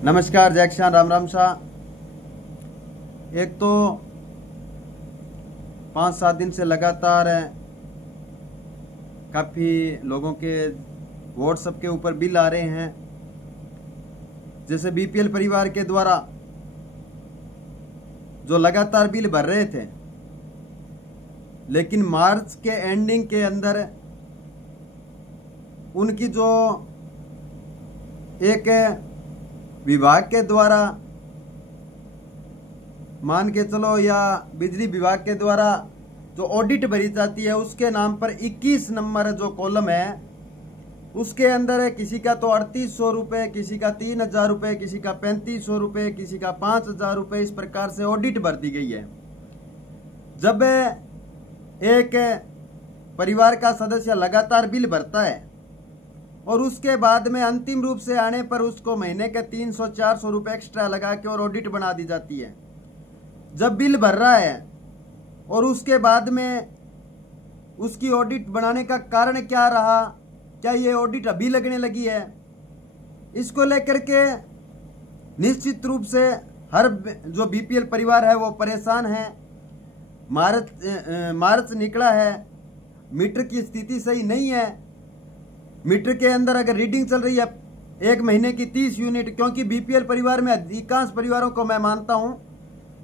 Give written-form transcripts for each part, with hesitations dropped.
नमस्कार, जय किसान, राम राम शाह। एक तो 5-7 दिन से लगातार काफ़ी लोगों के व्हाट्सएप के ऊपर बिल आ रहे हैं, जैसे बीपीएल परिवार के द्वारा जो लगातार बिल भर रहे थे, लेकिन मार्च के एंडिंग के अंदर उनकी जो एक विभाग के द्वारा मान के चलो या बिजली विभाग के द्वारा जो ऑडिट भरी जाती है, उसके नाम पर 21 नंबर जो कॉलम है, उसके अंदर किसी का तो 3800 रुपये, किसी का 3000 रुपये, किसी का 3500 रुपये, किसी का 5000 रुपये, इस प्रकार से ऑडिट भर दी गई है। जब एक परिवार का सदस्य लगातार बिल भरता है और उसके बाद में अंतिम रूप से आने पर उसको महीने के 300-400 रुपये एक्स्ट्रा लगा के और ऑडिट बना दी जाती है। जब बिल भर रहा है और उसके बाद में उसकी ऑडिट बनाने का कारण क्या रहा, क्या ये ऑडिट अभी लगने लगी है, इसको लेकर के निश्चित रूप से हर जो बीपीएल परिवार है वो परेशान है। मार्च निकला है, मीटर की स्थिति सही नहीं है। मीटर के अंदर अगर रीडिंग चल रही है एक महीने की 30 यूनिट, क्योंकि बीपीएल परिवार में अधिकांश परिवारों को मैं मानता हूं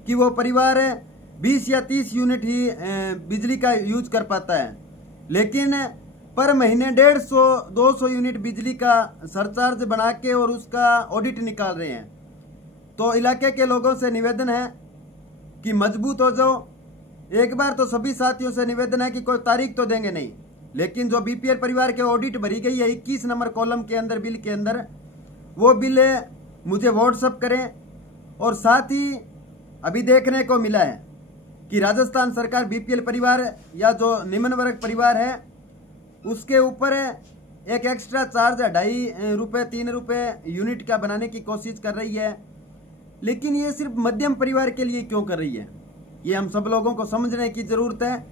कि वो परिवार 20 या 30 यूनिट ही बिजली का यूज कर पाता है, लेकिन पर महीने 150-200 यूनिट बिजली का सरचार्ज बना के और उसका ऑडिट निकाल रहे हैं। तो इलाके के लोगों से निवेदन है कि मजबूत हो जाओ। एक बार तो सभी साथियों से निवेदन है कि कोई तारीख तो देंगे नहीं, लेकिन जो बीपीएल परिवार के ऑडिट भरी गई है 21 नंबर कॉलम के अंदर, बिल के अंदर, वो बिल मुझे व्हाट्सएप करें। और साथ ही अभी देखने को मिला है कि राजस्थान सरकार बीपीएल परिवार या जो निम्न वर्ग परिवार है उसके ऊपर एक एक्स्ट्रा चार्ज 2.5 रुपये 3 रुपये यूनिट का बनाने की कोशिश कर रही है। लेकिन ये सिर्फ मध्यम परिवार के लिए क्यों कर रही है, ये हम सब लोगों को समझने की जरूरत है।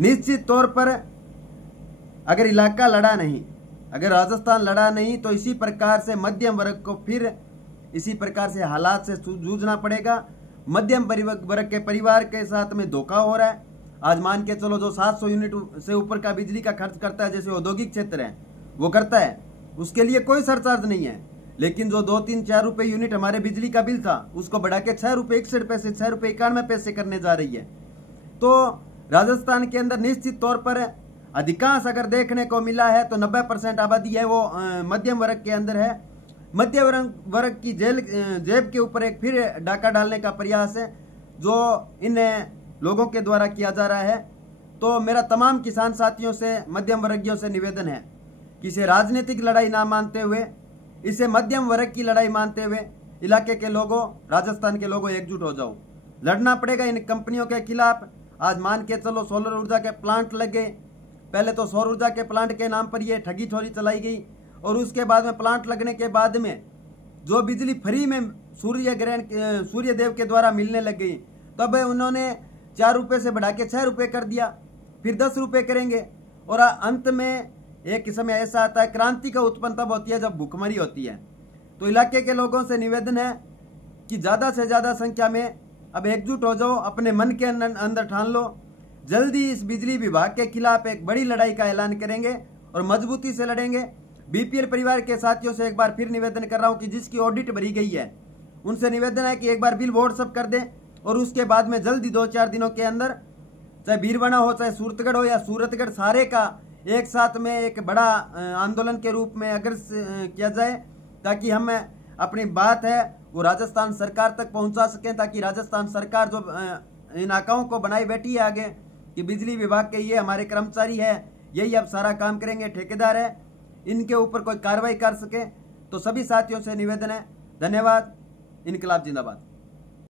निश्चित तौर पर अगर इलाका लड़ा नहीं, अगर राजस्थान लड़ा नहीं, तो इसी प्रकार से मध्यम वर्ग को फिर इसी प्रकार से हालात से जूझना पड़ेगा। मध्यम वर्ग के परिवार के साथ में धोखा हो रहा है। आज मान के चलो जो 700 यूनिट से ऊपर का बिजली का खर्च करता है, जैसे औद्योगिक क्षेत्र है वो करता है, उसके लिए कोई सरचार्ज नहीं है। लेकिन जो 2-3-4 रुपये यूनिट हमारे बिजली का बिल था, उसको बढ़ा के 6 रुपये 61 पैसे 6 रुपये 91 पैसे करने जा रही है। तो राजस्थान के अंदर निश्चित तौर पर अधिकांश अगर देखने को मिला है तो 90% आबादी है वो मध्यम वर्ग के अंदर है। मध्यम वर्ग की जेब के ऊपर एक फिर डाका डालने का प्रयास है जो इन लोगों के द्वारा किया जा रहा है। तो मेरा तमाम किसान साथियों से, मध्यम वर्गियों से निवेदन है कि इसे राजनीतिक लड़ाई ना मानते हुए, इसे मध्यम वर्ग की लड़ाई मानते हुए इलाके के लोगों, राजस्थान के लोगों एकजुट हो जाओ। लड़ना पड़ेगा इन कंपनियों के खिलाफ। आज मान के चलो सोलर ऊर्जा के प्लांट लग गए, पहले तो सौर ऊर्जा के प्लांट के नाम पर ये ठगी ठोरी चलाई गई, और उसके बाद में प्लांट लगने के बाद में जो बिजली फ्री में सूर्य देव के द्वारा मिलने लग गई, तब उन्होंने 4 रुपये से बढ़ा के 6 रुपये कर दिया, फिर 10 रुपये करेंगे। और अंत में एक समय ऐसा आता है, क्रांति का उत्पन्न तब होती है जब भूखमरी होती है। तो इलाके के लोगों से निवेदन है कि ज़्यादा से ज़्यादा संख्या में अब एकजुट हो जाओ, अपने मन के अंदर ठान लो। जल्दी इस बिजली विभाग के खिलाफ एक बड़ी लड़ाई का ऐलान करेंगे और मजबूती से लड़ेंगे। बीपीएल परिवार के साथियों से एक बार फिर निवेदन कर रहा हूं कि जिसकी ऑडिट भरी गई है उनसे निवेदन है कि एक बार बिल व्हाट्सएप कर दें, और उसके बाद में जल्दी 2-4 दिनों के अंदर, चाहे बीरबना हो, चाहे सूरतगढ़ हो या सूरतगढ़, सारे का एक साथ में एक बड़ा आंदोलन के रूप में अगर किया जाए, ताकि हम अपनी बात है वो राजस्थान सरकार तक पहुंचा सकें, ताकि राजस्थान सरकार जो इन आकाओं को बनाई बैठी है आगे कि बिजली विभाग के ये हमारे कर्मचारी है, यही अब सारा काम करेंगे, ठेकेदार है, इनके ऊपर कोई कार्रवाई कर सके। तो सभी साथियों से निवेदन है। धन्यवाद। इनकलाब जिंदाबाद।